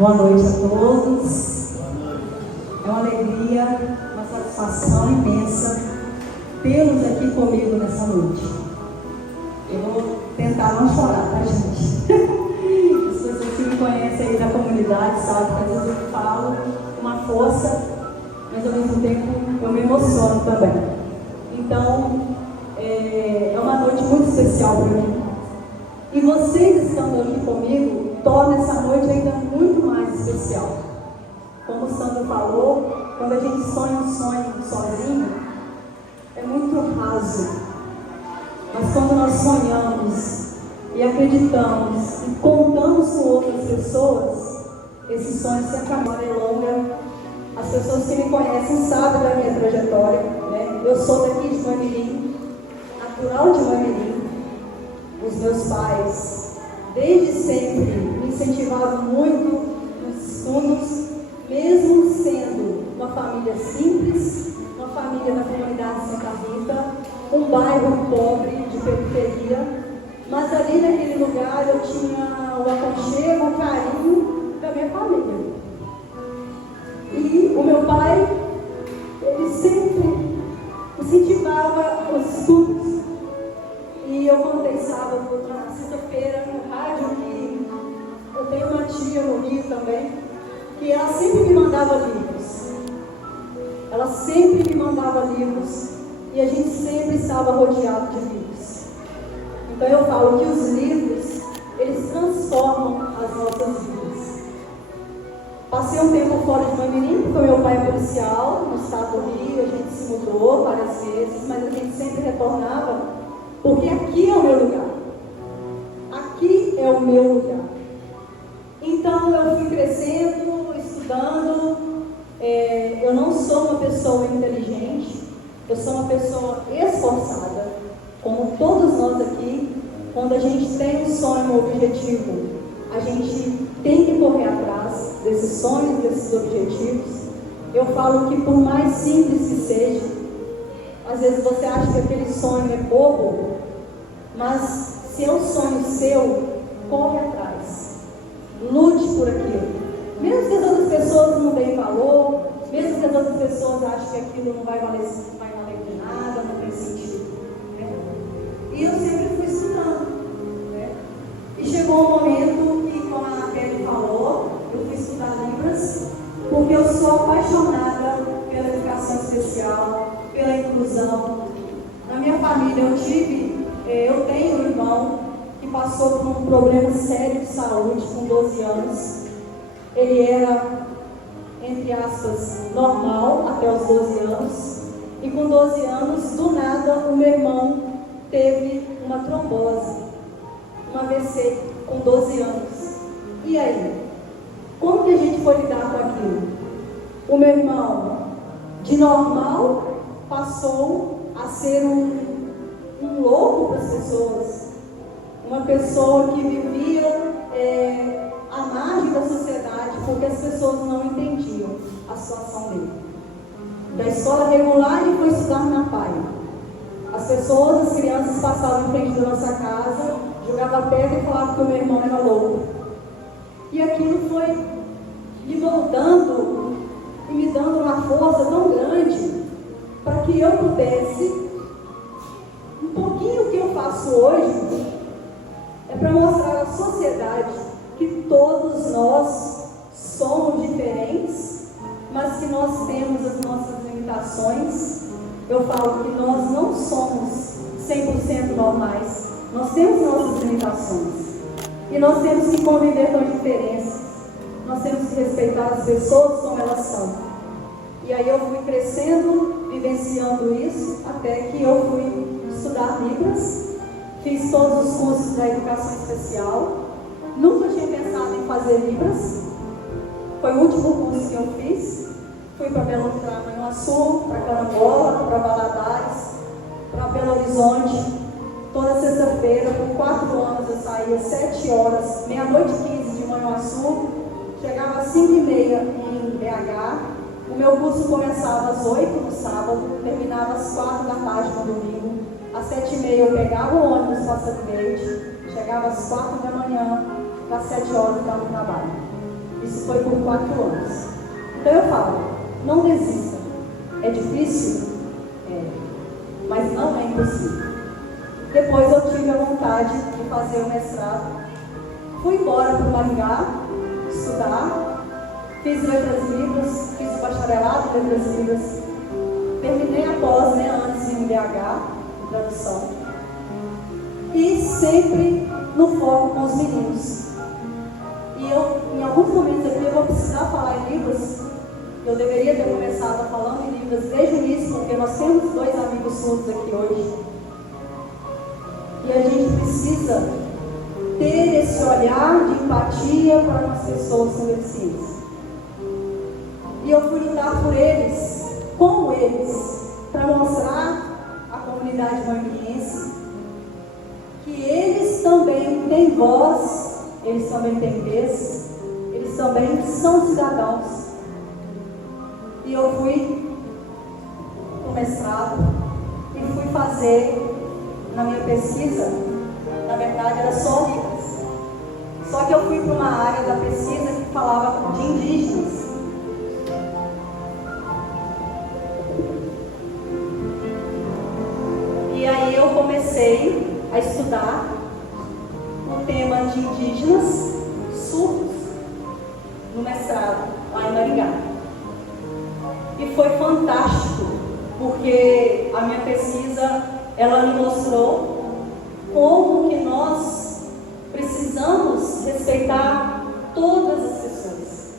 Boa noite a todos. É uma alegria, uma satisfação imensa tê-los aqui comigo nessa noite. Eu vou tentar não chorar, tá, gente? As pessoas que me conhecem aí da comunidade sabem que às vezes eu falo com uma força, mas ao mesmo tempo eu me emociono também. Então, é uma noite muito especial para mim. E vocês estando aqui comigo torna essa noite ainda muito mais especial. Como o Sandro falou, quando a gente sonha um sonho sozinho, é muito raso. Mas quando nós sonhamos e acreditamos e contamos com outras pessoas, esse sonho sempre amor é longa. As pessoas que me conhecem sabem da minha trajetória, né? Eu sou daqui de Manmirim, natural de Manmirim. Os meus pais, desde sempre, me incentivavam muito nos estudos, mesmo sendo uma família simples, uma família da comunidade de Santa Rita, um bairro pobre, de periferia, mas ali naquele lugar eu tinha o aconchego, o carinho da minha família. E o meu pai, ele sempre incentivava os estudos. E eu contei sábado, na sexta-feira, no rádio, que eu tenho uma tia no Rio também, que ela sempre me mandava livros. Ela sempre me mandava livros e a gente sempre estava rodeado de livros. Então eu falo que os livros, eles transformam as nossas vidas. Passei um tempo fora de Manmirim, porque meu pai é policial no estado do Rio, a gente se mudou várias vezes, mas a gente sempre retornava, porque aqui é o meu lugar. Aqui é o meu lugar. Então eu fui crescendo, estudando. Eu não sou uma pessoa inteligente, eu sou uma pessoa esforçada. Como todos nós aqui, quando a gente tem um sonho, um objetivo, a gente tem que correr atrás desses sonhos, desses objetivos. Eu falo que por mais simples que seja, às vezes você acha que aquele sonho é bobo, mas se é um sonho seu, corre atrás. Lute por aquilo. Mesmo que as outras pessoas não deem valor, mesmo que as outras pessoas achem que aquilo não vai valer de nada, não tem sentido. Né? E eu sempre fui estudando. Né? E chegou um momento que, como a Kelly falou, eu fui estudar Libras, porque eu sou apaixonada pela educação especial, pela inclusão. Na minha família eu tenho um irmão que passou por um problema sério de saúde com 12 anos. Ele era, entre aspas, normal até os 12 anos. E com 12 anos, do nada, o meu irmão teve uma trombose, um AVC, com 12 anos. E aí? Como que a gente foi lidar com aquilo? O meu irmão, de normal, passou a ser um louco para as pessoas, uma pessoa que vivia à margem da sociedade, porque as pessoas não entendiam a situação dele. Da escola regular, ele foi estudar na PAI. As pessoas, as crianças passavam em frente da nossa casa, jogavam pedra e falavam que o meu irmão era louco. E aquilo foi me moldando e me dando uma força tão grande para que eu pudesse, um pouquinho que eu faço hoje, é para mostrar à sociedade que todos nós somos diferentes, mas que nós temos as nossas limitações. Eu falo que nós não somos 100% normais, nós temos nossas limitações. E nós temos que conviver com as diferenças, nós temos que respeitar as pessoas como elas são. E aí eu fui crescendo, vivenciando isso, até que eu fui estudar Libras, fiz todos os cursos da educação especial, nunca tinha pensado em fazer Libras, foi o último curso que eu fiz, fui para Manhuaçu, para Carambola, para Valadares, para Belo Horizonte, toda sexta-feira, por 4 anos eu saía 7 horas, meia-noite 15 de Manhuaçu, chegava às 5h30 em BH. O meu curso começava às 8 no sábado, terminava às 4 da tarde no domingo. Às 7h30 eu pegava o ônibus para São Verde, chegava às 4 da manhã, às 7 horas eu estava no trabalho. Isso foi por 4 anos. Então eu falo, não desista. É difícil? É, mas não é impossível. Depois eu tive a vontade de fazer o mestrado. Fui embora para o Maringá, estudar, fiz letras livres, fiz o bacharelado em letras livres, terminei a pós, antes em MBH, em tradução. E sempre no foco com os meninos. E eu, em alguns momentos aqui, eu vou precisar falar em livros. Eu deveria ter começado falando em livros desde o início, porque nós temos 2 amigos surdos aqui hoje. E a gente precisa ter esse olhar de empatia para as pessoas com deficiência. E eu fui lutar por eles, com eles, para mostrar à comunidade mangueirense que eles também têm voz, eles também têm vez, eles também são cidadãos. E eu fui para o mestrado e fui fazer, na minha pesquisa, na verdade era só Libras. Só que eu fui para uma área da pesquisa que falava de indígenas. E aí eu comecei a estudar o tema de indígenas surdos no mestrado, lá em Maringá. E foi fantástico, porque a minha pesquisa, ela me mostrou como que nós precisamos respeitar todas as pessoas.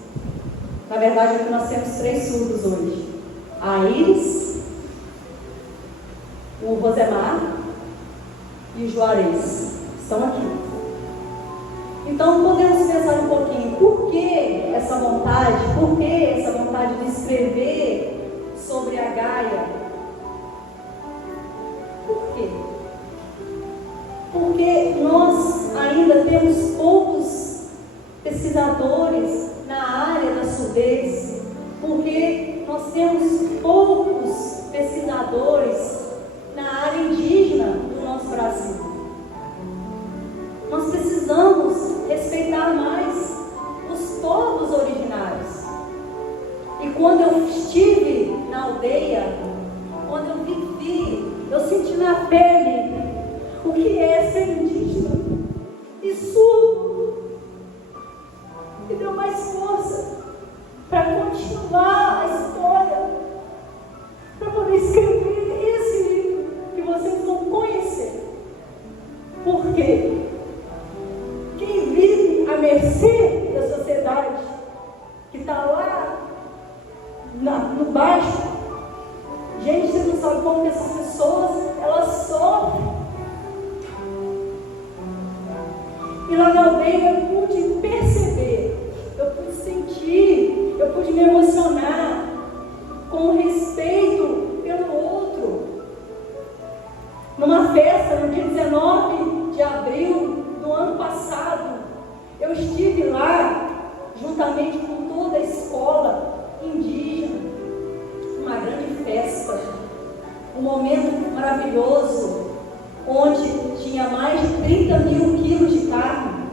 Na verdade, aqui nós temos 3 surdos hoje. A Iris, o Rosemar e o Juarez estão aqui. Então podemos pensar um pouquinho, por que essa vontade de escrever sobre a Gaia? Por quê? Porque nós ainda temos poucos pesquisadores na área da surdez, porque nós temos poucos pesquisadores na área indígena do nosso Brasil. Nós precisamos respeitar mais os povos originários. E quando eu estive na aldeia, quando eu vivi, eu senti na pele o que é ser indígena e surdo. Me deu mais força para continuar a história, para poder escrever esse livro que vocês vão conhecer. Por quê? Quem vive à mercê da sociedade, que está lá no baixo, gente, você não sabe como que essas pessoas, elas sofrem. E lá na aldeia eu pude perceber, eu pude sentir, eu pude me emocionar com respeito pelo outro. Numa festa, no dia 19 de abril do ano passado, eu estive lá, juntamente com toda a escola indígena, uma grande festa, um momento maravilhoso, onde tinha mais de 30 mil quilos de carne,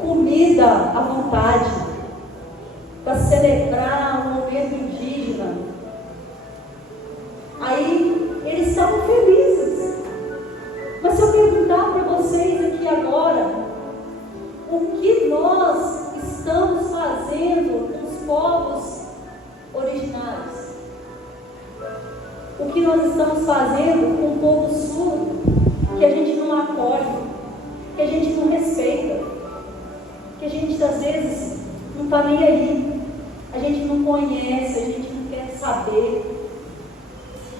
comida à vontade, para celebrar um momento indígena. Aí eles estavam felizes. Mas se eu perguntar para vocês aqui agora, o que nós estamos fazendo com os povos originários? O que nós estamos fazendo com o povo surdo, que a gente não acolhe, que a gente não respeita, que a gente às vezes não está nem aí, a gente não conhece, a gente não quer saber.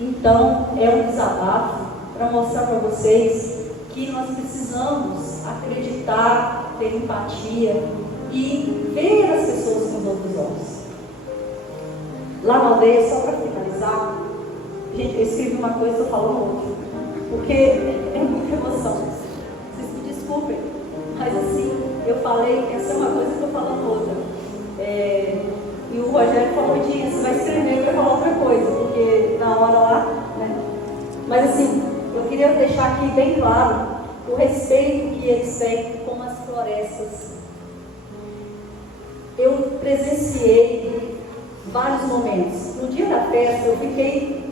Então é um desabafo para mostrar para vocês que nós precisamos acreditar, ter empatia e ver as pessoas com os outros olhos. Lá na aldeia, só para finalizar, gente, eu escrevi uma coisa e estou falando outra, porque é muita emoção. Vocês me desculpem, mas assim, eu falei, essa é uma coisa que eu estou falando outra. E o Rogério falou disso, vai escrever, eu vou falar outra coisa, porque na hora lá, né? Mas assim, eu queria deixar aqui bem claro o respeito que eles têm com as florestas. eu presenciei vários momentos. No dia da festa, eu fiquei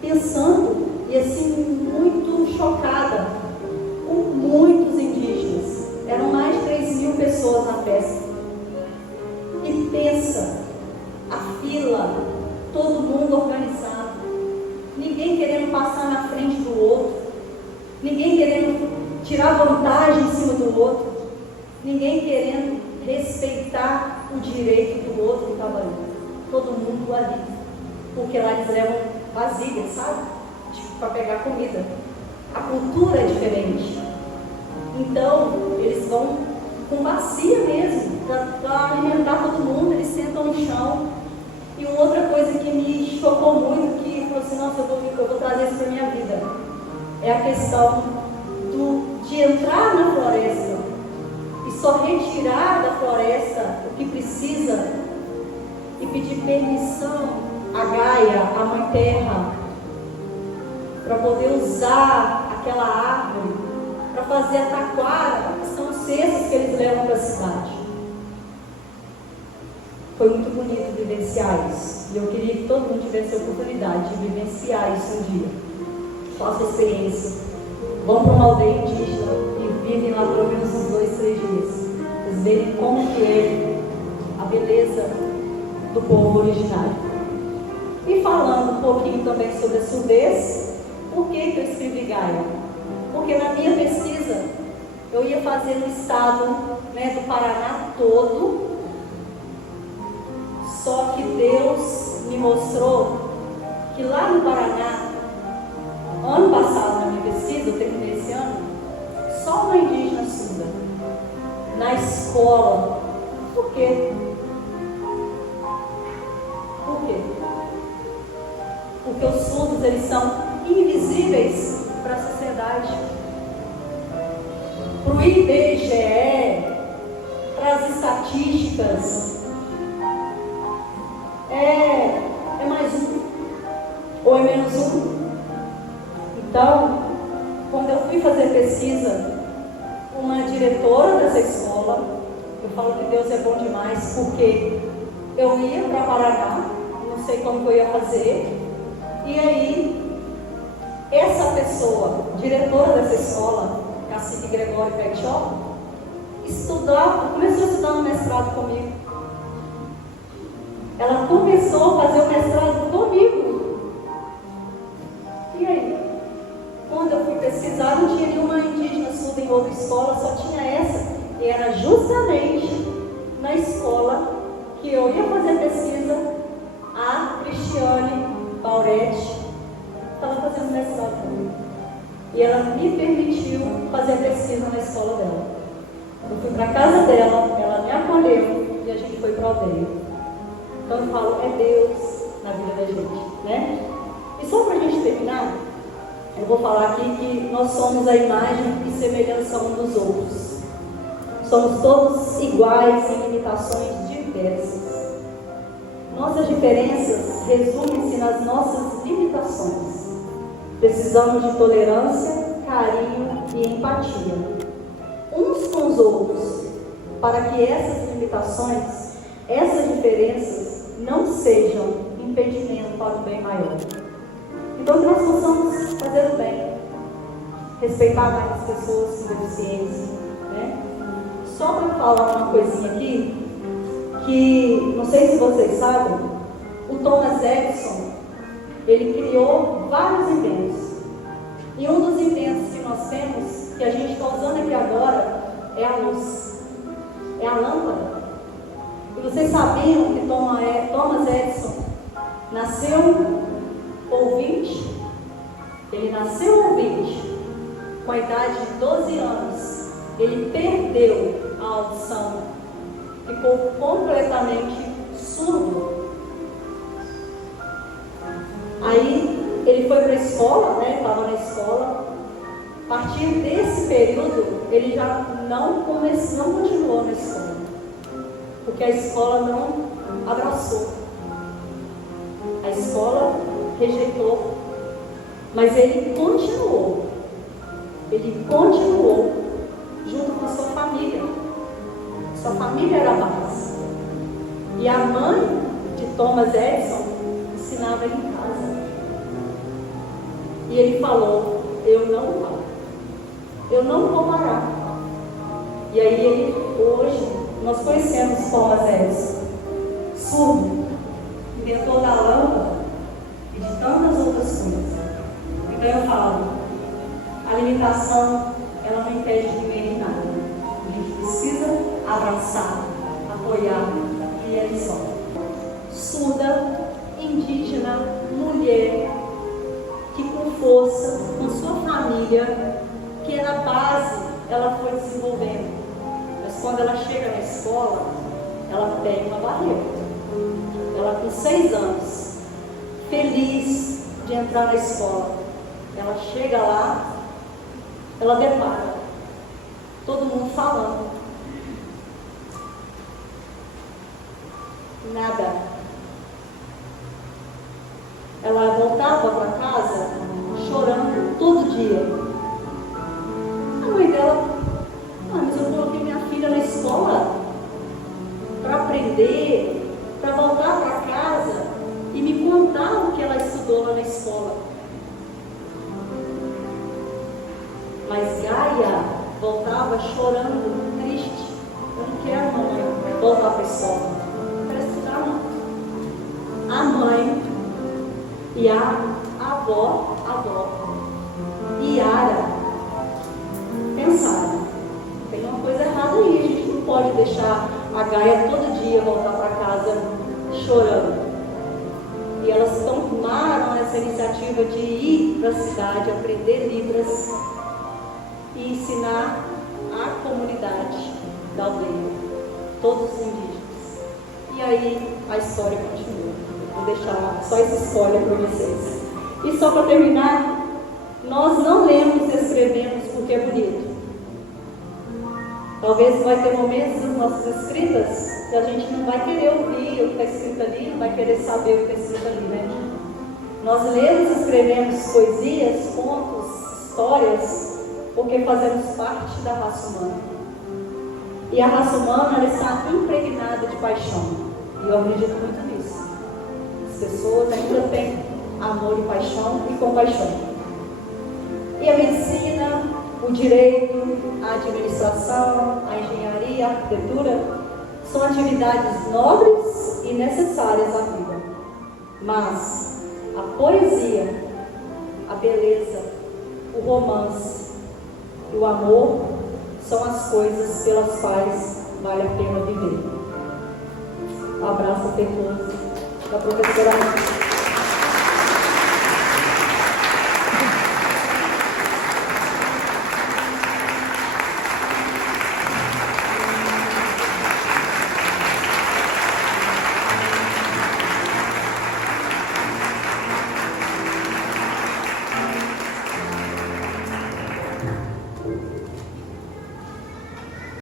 pensando e assim, muito chocada com muitos indígenas. Eram mais de 3.000 pessoas na festa. E pensa, a fila, todo mundo organizado, ninguém querendo passar na frente do outro, ninguém querendo tirar vantagem em cima do outro, ninguém querendo respeitar o direito do outro que estava ali. Todo mundo ali, porque lá eles levam vasilhas, sabe? Para pegar comida. A cultura é diferente. Então, eles vão com bacia mesmo, para alimentar todo mundo. Eles sentam no chão. E uma outra coisa que me chocou muito, que falou assim, nossa, eu vou trazer isso para a minha vida, é a questão de entrar na floresta e só retirar da floresta o que precisa e pedir permissão à Gaia, à Mãe Terra, para poder usar aquela árvore para fazer a taquara, que são os cestos que eles levam para a cidade. Foi muito bonito vivenciar isso. E eu queria que todo mundo tivesse a oportunidade de vivenciar isso um dia. Faça a experiência. Vão para uma aldeia indígena e vivem lá pelo menos uns 2, 3 dias. Vocês verem como que é a beleza do povo originário. E falando um pouquinho também sobre a surdez, por que eu escrevi Gaia? Porque na minha pesquisa eu ia fazer no estado, do Paraná todo, só que Deus me mostrou que lá no Paraná, ano passado na minha pesquisa, eu terminei esse ano, só uma indígena surda, na escola. Por quê? Por quê? Porque os surdos, eles são invisíveis para a sociedade. Para o IBGE, para as estatísticas, é mais um, ou é menos um. Então, quando eu fui fazer pesquisa, uma diretora dessa escola, eu falo que Deus é bom demais, porque eu ia para Paraná, não sei como eu ia fazer, e aí, essa pessoa, diretora dessa escola, Cacique Gregório Petió, começou a estudar no mestrado comigo. Ela começou a fazer o mestrado comigo. E aí? Quando eu fui pesquisar, não tinha nenhuma indígena surda em outra escola, só tinha essa. E era justamente na escola que eu ia fazer pesquisa, a Cristiane Bauretti estava fazendo mestrado comigo. E ela me permitiu fazer a pesquisa na escola dela. Eu fui para a casa dela, ela me acolheu e a gente foi para a aldeia. Então eu falo, é Deus na vida da gente, né? E só para a gente terminar, eu vou falar aqui que nós somos a imagem e semelhança um dos outros. Somos todos iguais em limitações diversas. Nossas diferenças resumem-se nas nossas limitações. Precisamos de tolerância, carinho e empatia uns com os outros, para que essas limitações, essas diferenças, não sejam impedimento para o bem maior. Então, que nós possamos fazer o bem, respeitar mais as pessoas com deficiência, né? Só para falar uma coisinha aqui, que não sei se vocês sabem, o Thomas Edison, ele criou vários inventos. E um dos inventos que nós temos, que a gente está usando aqui agora, é a luz, é a lâmpada. E vocês sabiam que Thomas Edison nasceu ouvinte? Ele nasceu ouvinte, com a idade de 12 anos. Ele perdeu a audição, ficou completamente surdo. Aí ele foi para a escola, estava na escola. A partir desse período, ele já não continuou na escola, porque a escola não abraçou. A escola rejeitou, mas ele continuou junto com sua família. Sua família era a base. E a mãe de Thomas Edison ensinava ele em casa. E ele falou: eu não vou parar. E aí hoje, nós conhecemos Thomas Edison, surdo, inventor da lâmpada e de tantas outras coisas. Então eu falo, a limitação, ela não impede ninguém de nada. A gente precisa abraçar, apoiar e é só. Surda, indígena, mulher, que com força, com sua família, que era a base, ela foi desenvolvendo. Mas quando ela chega na escola, ela tem uma barreira. Ela com 6 anos, feliz de entrar na escola, ela chega lá, ela depara todo mundo falando. Nada. Ela voltava para casa chorando todo dia. A mãe dela: mas eu coloquei minha filha na escola para aprender, para voltar para casa e me contar o que ela estudou lá na escola. Mas Gaia voltava chorando, triste. Eu não quero, mamãe, voltar para a escola. Não quero estudar, não. A mãe e a avó Yara pensaram: tem uma coisa errada aí, a gente não pode deixar a Gaia todo dia voltar para casa chorando. E elas tomaram essa iniciativa de ir para a cidade, aprender Libras e ensinar a comunidade da aldeia, todos os indígenas. E aí a história continua. Vou deixar só esse spoiler para vocês. E só para terminar, nós não lemos e escrevemos porque é bonito. Talvez vai ter momentos nas nossas escritas que a gente não vai querer ouvir o que está escrito ali, não vai querer saber o que está escrito ali, né? Nós lemos e escrevemos poesias, contos, histórias, porque fazemos parte da raça humana. E a raça humana, ela está impregnada de paixão. E eu acredito muito nisso. As pessoas ainda têm amor e paixão e compaixão. E a medicina, o direito, a administração, a engenharia, a arquitetura são atividades nobres e necessárias à vida. Mas a poesia, a beleza, o romance e o amor são as coisas pelas quais vale a pena viver. Um abraço afetuoso da professora